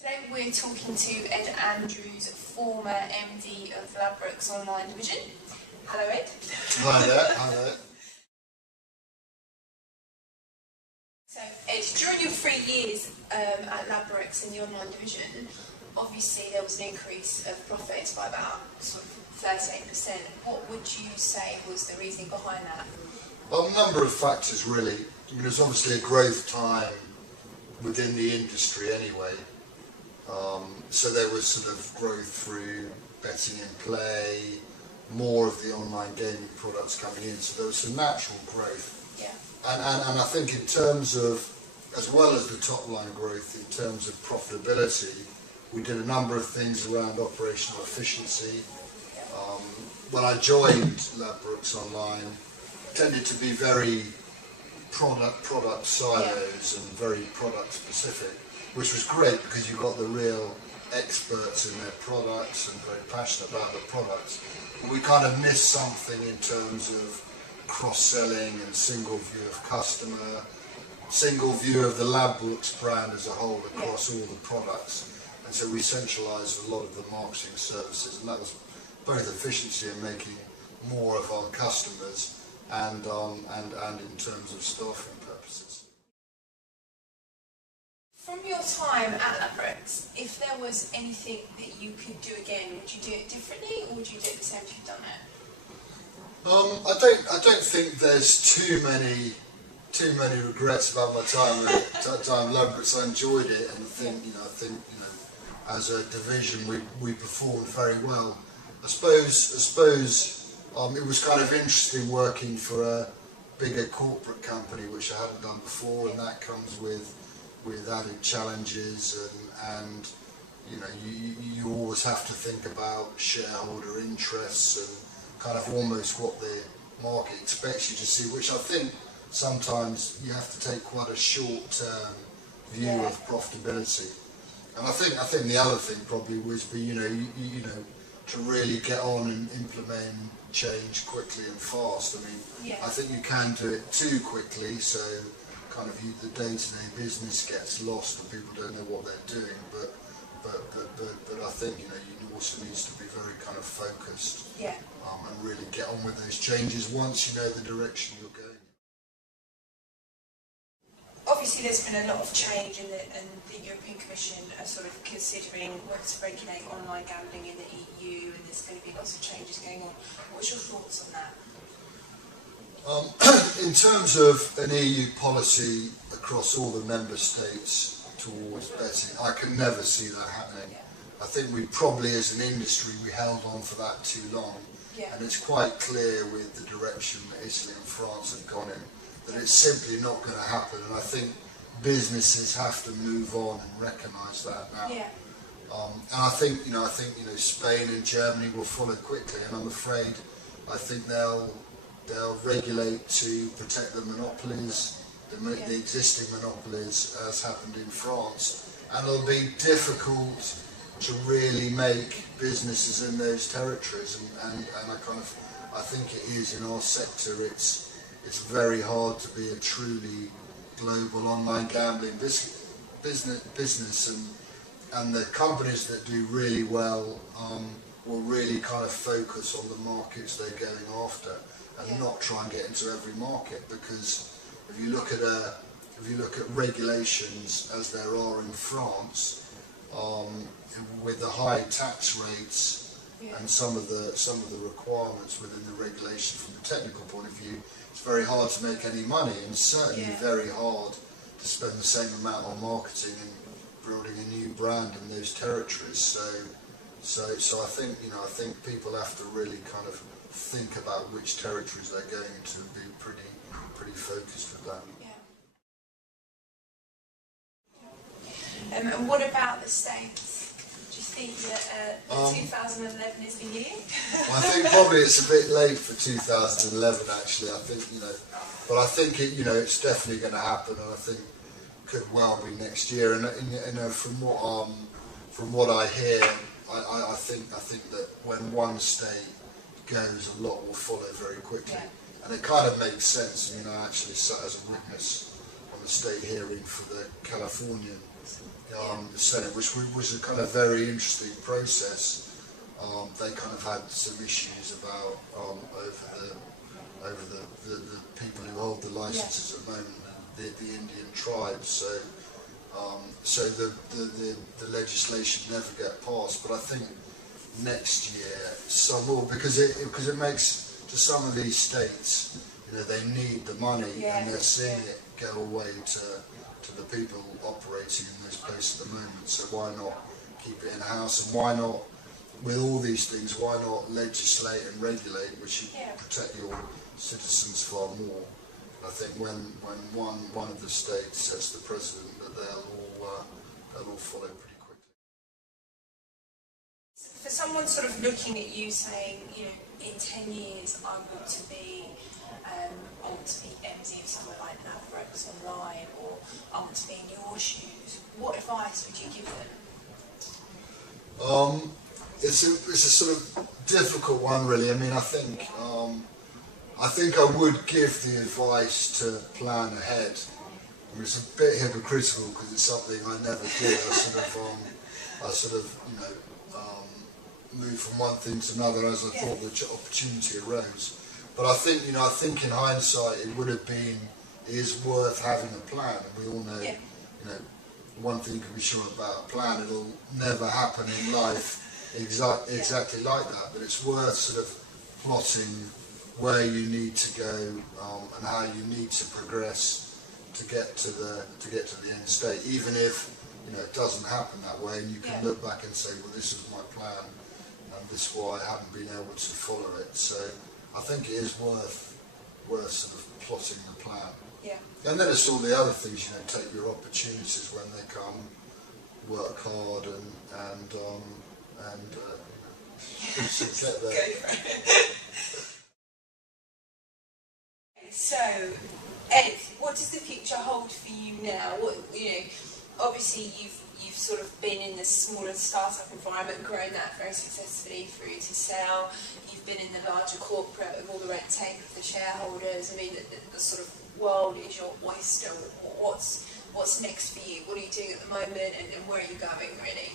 Today we're talking to Ed Andrews, former MD of Ladbrokes online division. Hello Ed. Hi there, hi there. So Ed, during your 3 years at Ladbrokes in the online division, obviously there was an increase of profits by about sort of 38%. What would you say was the reasoning behind that? Well, a number of factors really. I mean, there's obviously a growth time within the industry anyway. So there was sort of growth through betting in play, more of the online gaming products coming in, so there was some natural growth. Yeah. And I think in terms of, as well as the top line growth, in terms of profitability, we did a number of things around operational efficiency. When I joined Ladbrokes Online, it tended to be very product silos and very product specific, which was great because you got the real experts in their products and very passionate about the products. But we kind of missed something in terms of cross-selling and single view of customer, single view of the Ladbrokes brand as a whole across all the products. And so we centralised a lot of the marketing services, and that was both efficiency and making more of our customers and in terms of staffing purposes. From your time at Ladbrokes, if there was anything that you could do again, would you do it differently or would you do it the same as you've done it? I don't think there's too many regrets about my time at Ladbrokes. I enjoyed it, and I think as a division we performed very well. I suppose it was kind of interesting working for a bigger corporate company, which I hadn't done before, and that comes with added challenges, and you always have to think about shareholder interests and kind of almost what the market expects you to see, which I think sometimes you have to take quite a short-term view of profitability. And I think the other thing probably was to really get on and implement change quickly and fast. I mean, I think you can do it too quickly, so kind of the day-to-day business gets lost and people don't know what they're doing. But I think you also needs to be very kind of focused and really get on with those changes once you know the direction you're going. Obviously there's been a lot of change and the European Commission are sort of considering whether to regulate online gambling in the EU, and there's going to be lots of changes going on. What's your thoughts on that? In terms of an EU policy across all the member states towards betting, I can never see that happening. I think we probably, as an industry, we held on for that too long, and it's quite clear with the direction that Italy and France have gone in that it's simply not going to happen. And I think businesses have to move on and recognise that now. And I think Spain and Germany will follow quickly, and I'm afraid I think they'll regulate to protect the monopolies, the existing monopolies, as happened in France, and it'll be difficult to really make businesses in those territories. And I think it is in our sector. It's very hard to be a truly global online gambling business, and the companies that do really well will really kind of focus on the markets they're going after and not try and get into every market, because if you look at regulations as there are in France, with the high tax rates and some of the requirements within the regulation from a technical point of view, it's very hard to make any money, and certainly very hard to spend the same amount on marketing and building a new brand in those territories. So I think people have to really kind of think about which territories they're going to and be pretty focused with that. And what about the States? Do you think that 2011 is the year? I think probably it's a bit late for 2011 actually. I think but I think it's definitely going to happen, and I think could well be next year. And from what I hear, I think that when one state goes, a lot will follow very quickly, and it kind of makes sense. I actually sat as a witness on the state hearing for the Californian Senate, which was a kind of very interesting process. They kind of had some issues about over the people who hold the licenses at the moment, the Indian tribes. So the legislation never got passed. But I think next year some will, because it makes, to some of these states, they need the money, and they're seeing it go away to the people operating in those places at the moment. So why not keep it in house, and why not, with all these things, why not legislate and regulate, which should protect your citizens far more. I think when one of the states sets the precedent, that they'll all follow pretty quickly. For someone sort of looking at you saying, in 10 years I want to be MD of somewhere like Ladbrokes online, or I want to be in your shoes, what advice would you give them? It's a sort of difficult one, really. I mean, I think I would give the advice to plan ahead. I mean, it's a bit hypocritical because it's something I never did. I sort of moved from one thing to another as I thought the opportunity arose. But I think in hindsight, it is worth having a plan. And we all know, one thing you can be sure about a plan: it'll never happen in life exactly like that. But it's worth sort of plotting where you need to go and how you need to progress to get to the end state. Even if it doesn't happen that way, and you can look back and say, well, this is my plan, and this is why I haven't been able to follow it. So I think it is worth sort of plotting the plan. Yeah. And then it's all the other things, take your opportunities when they come, work hard and get there. Go for it. So, Ed, what does the future hold for you now? Obviously you've sort of been in the smaller startup environment, grown that very successfully through to sell. You've been in the larger corporate with all the red tape of the shareholders. I mean, the sort of world is your oyster. What's next for you? What are you doing at the moment, and where are you going, really?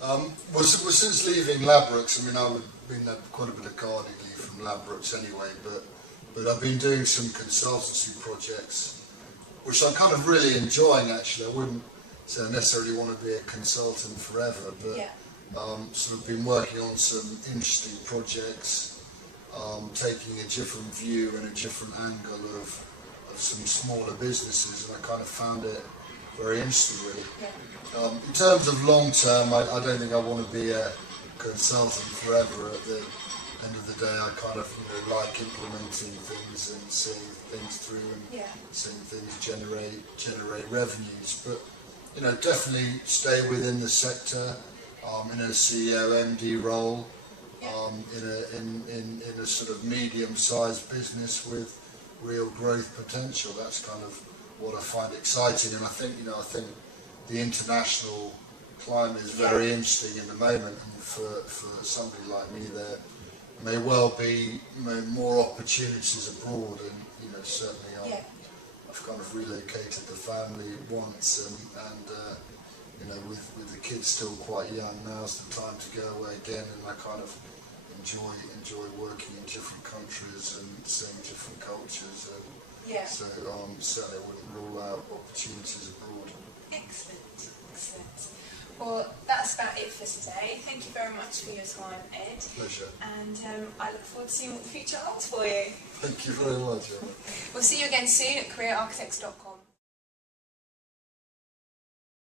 Well, since leaving Ladbrokes, I mean, I've been quite a bit of gardening leave from Ladbrokes anyway, but I've been doing some consultancy projects, which I'm kind of really enjoying, actually. I wouldn't say I necessarily want to be a consultant forever, but sort of been working on some interesting projects, taking a different view and a different angle of some smaller businesses, and I kind of found it very interesting, really. In terms of long term, I don't think I want to be a consultant forever. At the end of the day, I kind of like implementing things and seeing things through and seeing things generate revenues. But definitely stay within the sector, in a CEO MD role, in a sort of medium-sized business with real growth potential. That's kind of what I find exciting, and I think the international climate is very interesting at the moment, and for somebody like me, there may well be more opportunities abroad, and certainly I've kind of relocated the family once, and with the kids still quite young, now's the time to go away again, and I kind of enjoy working in different countries and seeing different cultures, and so certainly I wouldn't rule out opportunities abroad. Excellent. Well, that's about it for today. Thank you very much for your time, Ed. Pleasure. And I look forward to seeing what the future holds for you. Thank you very much. We'll see you again soon at careerarchitects.com.